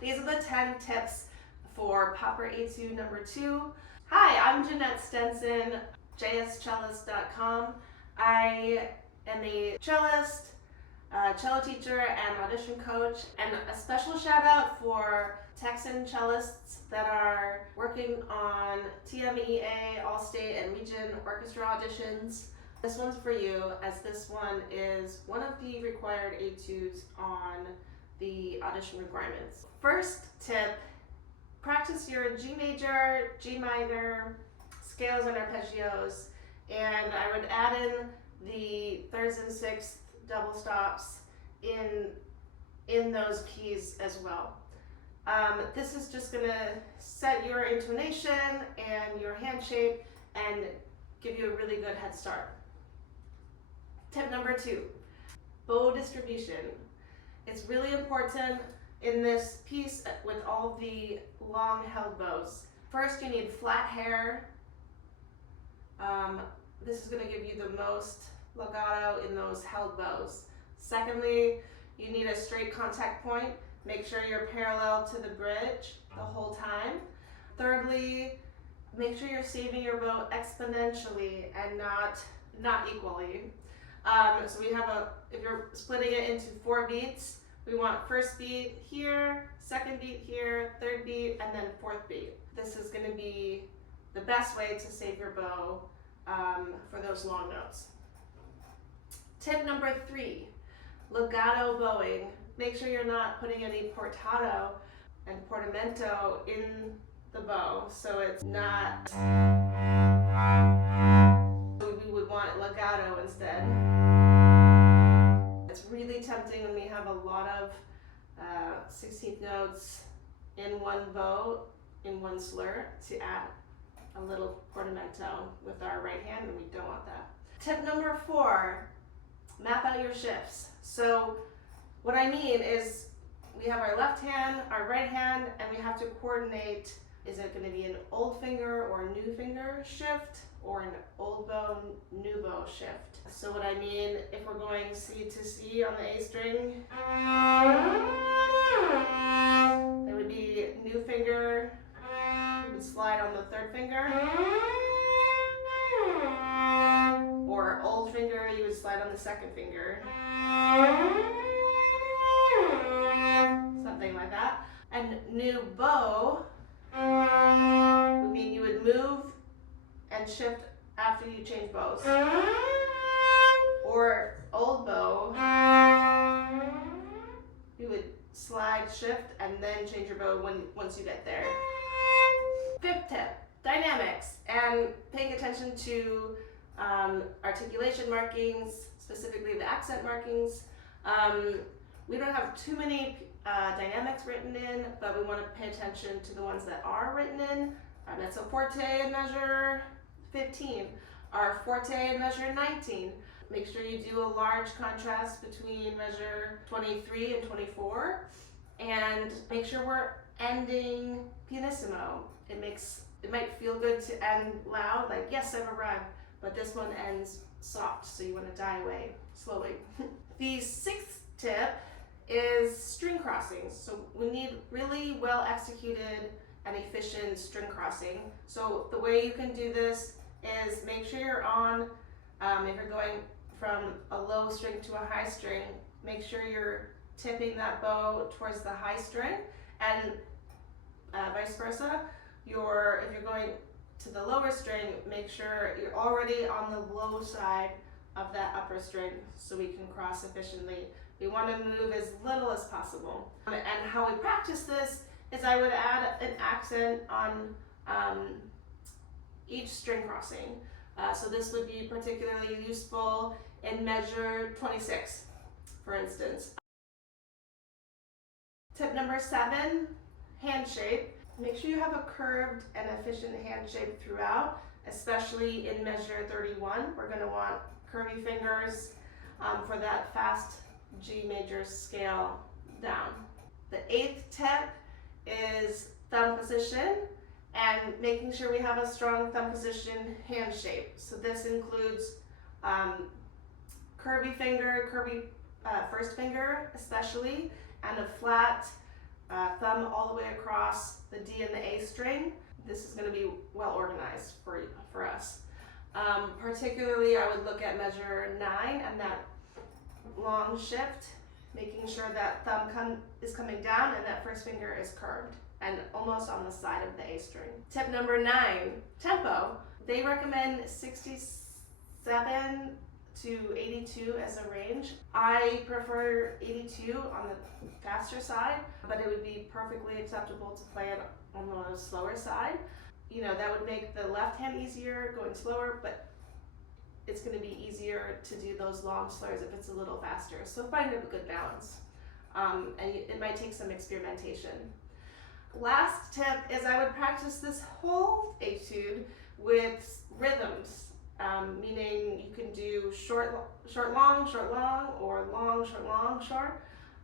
These are the 10 tips for Popper Etude number 2. Hi, I'm Jeanette Stenson, jscellist.com. I am a cellist, cello teacher, and audition coach, and a special shout out for Texan cellists that are working on TMEA, All-State, and Region Orchestra auditions. This one's for you, as this one is one of the required etudes on the audition requirements. First tip, practice your G major, G minor, scales and arpeggios, and I would add in the thirds and sixths double stops in those keys as well. This is just going to set your intonation and your hand shape and give you a really good head start. Tip number 2, bow distribution. It's really important in this piece with all the long held bows. First, you need flat hair. This is going to give you the most legato in those held bows. Secondly, you need a straight contact point. Make sure you're parallel to the bridge the whole time. Thirdly, make sure you're saving your bow exponentially and not equally. So we have if you're splitting it into 4 beats, we want first beat here, second beat here, third beat, and then fourth beat. This is going to be the best way to save your bow for those long notes. Tip number 3, legato blowing. Make sure you're not putting any portato and portamento in the bow, so it's not. We would want legato instead. It's really tempting when we have a lot of 16th notes in one bow, in one slur, to add a little portamento with our right hand, and we don't want that. Tip number 4, map out your shifts. So what I mean is we have our left hand, our right hand, and we have to coordinate. Is it going to be an old finger or new finger shift, or an old bow, new bow shift? So what I mean, if we're going C to C on the A string, it would be new finger, we would slide on the third finger, or old finger, you would slide on the second finger. Something like that. And new bow would mean you would move and shift after you change bows. Or old bow, you would slide, shift, and then change your bow once you get there. 5th tip, dynamics, and paying attention to articulation markings, specifically the accent markings. We don't have too many dynamics written in, but we want to pay attention to the ones that are written in. Our mezzo forte in measure 15, our forte in measure 19. Make sure you do a large contrast between measure 23 and 24, and make sure we're ending pianissimo. It might feel good to end loud, like yes, I've arrived, but this one ends soft, so you want to die away slowly. The 6th tip is string crossings. So we need really well executed and efficient string crossing. So the way you can do this is make sure you're on, if you're going from a low string to a high string, make sure you're tipping that bow towards the high string, and vice versa. If you're going to the lower string, make sure you're already on the low side of that upper string so we can cross efficiently. We want to move as little as possible. And how we practice this is I would add an accent on each string crossing. So this would be particularly useful in measure 26, for instance. Tip number 7, hand shape. Make sure you have a curved and efficient hand shape throughout, especially in measure 31. We're going to want curvy fingers for that fast G major scale down. The 8th tip is thumb position, and making sure we have a strong thumb position hand shape. So this includes curvy first finger especially, and a flat thumb all the way across the D and the A string. This is going to be well organized for us. Particularly, I would look at measure 9 and that long shift, making sure that thumb is coming down and that first finger is curved and almost on the side of the A string. Tip number 9, tempo. They recommend 67 to 82 as a range. I prefer 82 on the faster side, but it would be perfectly acceptable to play it on the slower side. You know, that would make the left hand easier going slower, but it's going to be easier to do those long slurs if it's a little faster. So find a good balance. And it might take some experimentation. Last tip is I would practice this whole etude with rhythms. Meaning you can do short, long, or long, short,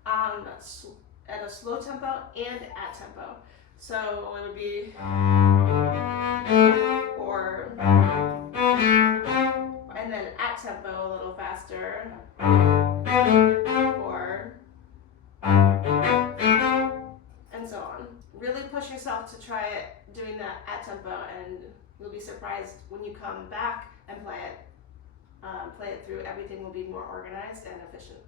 at a slow tempo and at tempo. So it would be, or, and then at tempo a little faster, or, and so on. Really push yourself to try it doing that at tempo, and you'll be surprised when you come back and play it through. Everything will be more organized and efficient.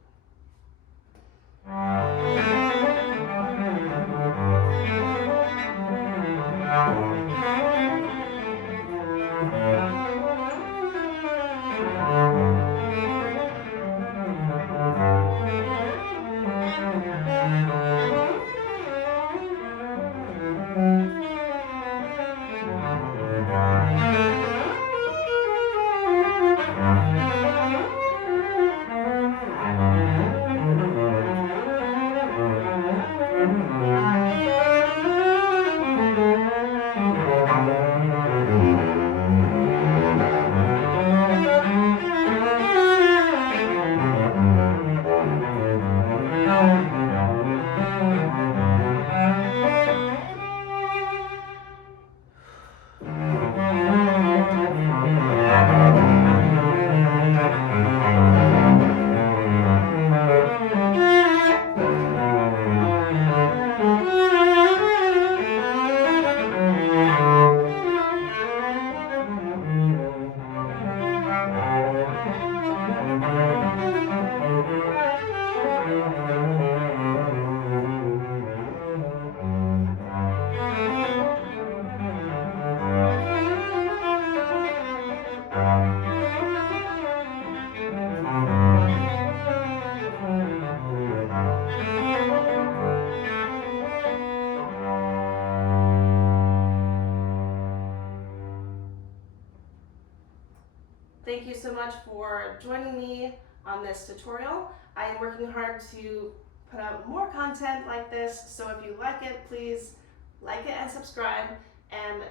Thank you so much for joining me on this tutorial. I am working hard to put out more content like this, so if you like it, please like it and subscribe, and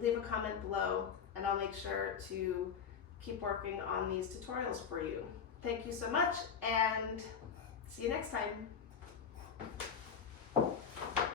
leave a comment below, and I'll make sure to keep working on these tutorials for you. Thank you so much, and see you next time.